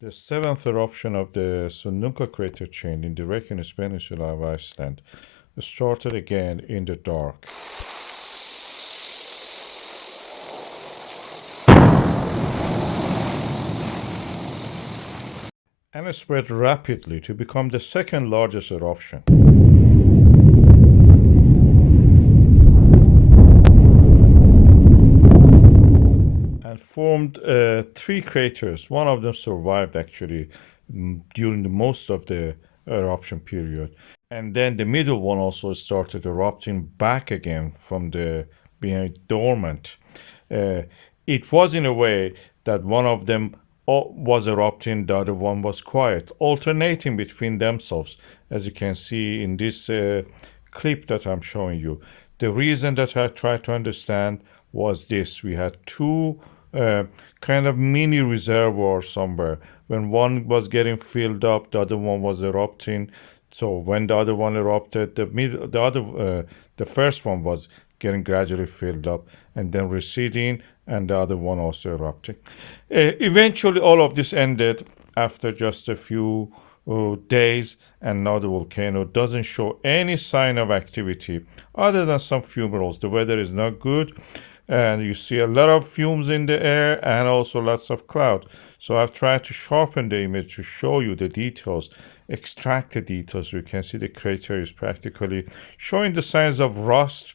The seventh eruption of the Sundhnúk crater chain in the Reykjanes Peninsula of Iceland started again in the dark. And it spread rapidly to become the second largest eruption. And formed three craters. One of them survived actually during the most of the eruption period. And then the middle one also started erupting back again from the being dormant. It was in a way that one of them was erupting, the other one was quiet, alternating between themselves, as you can see in this clip that I'm showing you. The reason that I tried to understand was this: we had two kind of mini reservoirs somewhere. When one was getting filled up, the other one was erupting. So when the other one erupted, the first one was getting gradually filled up and then receding, and the other one also erupting. Eventually, all of this ended after just a few days, and now the volcano doesn't show any sign of activity other than some fumaroles. The weather is not good, and you see a lot of fumes in the air and also lots of cloud. So I've tried to sharpen the image to show you the details, extract the details. You can see the crater is practically showing the signs of rust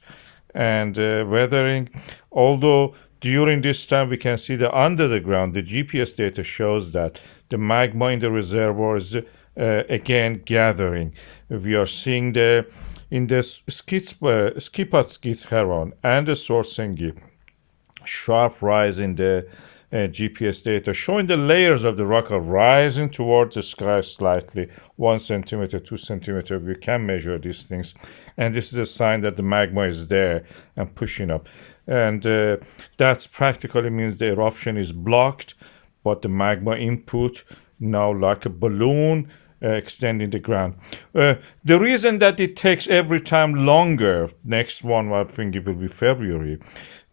and weathering. Although during this time we can see that under the ground, the GPS data shows that the magma in the reservoir is again gathering. We are seeing in the Skipatskis and the Svartsengi sharp rise in the GPS data, showing the layers of the rock are rising towards the sky slightly, 1 centimeter, 2 centimeter. We can measure these things, and this is a sign that the magma is there and pushing up. And that practically means the eruption is blocked, but the magma input now like a balloon extending the ground. The reason that it takes every time longer, next one I think it will be February,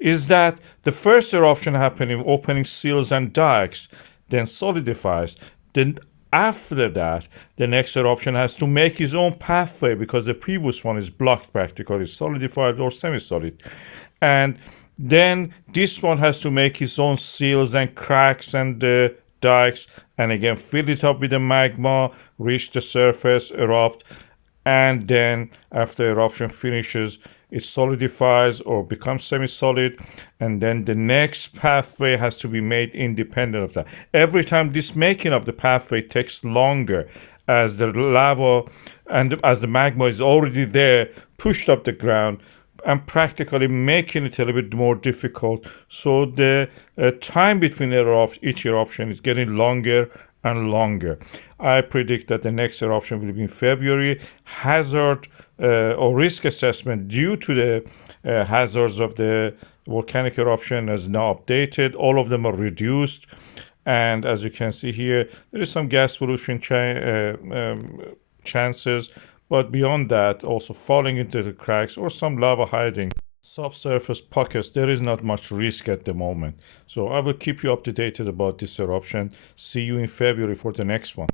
is that the first eruption happening, opening seals and dikes, then solidifies. Then after that, the next eruption has to make its own pathway because the previous one is blocked practically, solidified or semi-solid. And then this one has to make its own seals and cracks and dikes, and again fill it up with the magma, reach the surface, erupt, and then after eruption finishes, it solidifies or becomes semi-solid, and then the next pathway has to be made independent of that. Every time this making of the pathway takes longer as the lava and as the magma is already there, pushed up the ground, and practically making it a little bit more difficult. So the time between each eruption is getting longer and longer. I predict that the next eruption will be in February. Hazard or risk assessment due to the hazards of the volcanic eruption is now updated. All of them are reduced. And as you can see here, there is some gas pollution chances. But beyond that, also falling into the cracks or some lava hiding subsurface pockets, there is not much risk at the moment. So I will keep you up to date about this eruption. See you in February for the next one.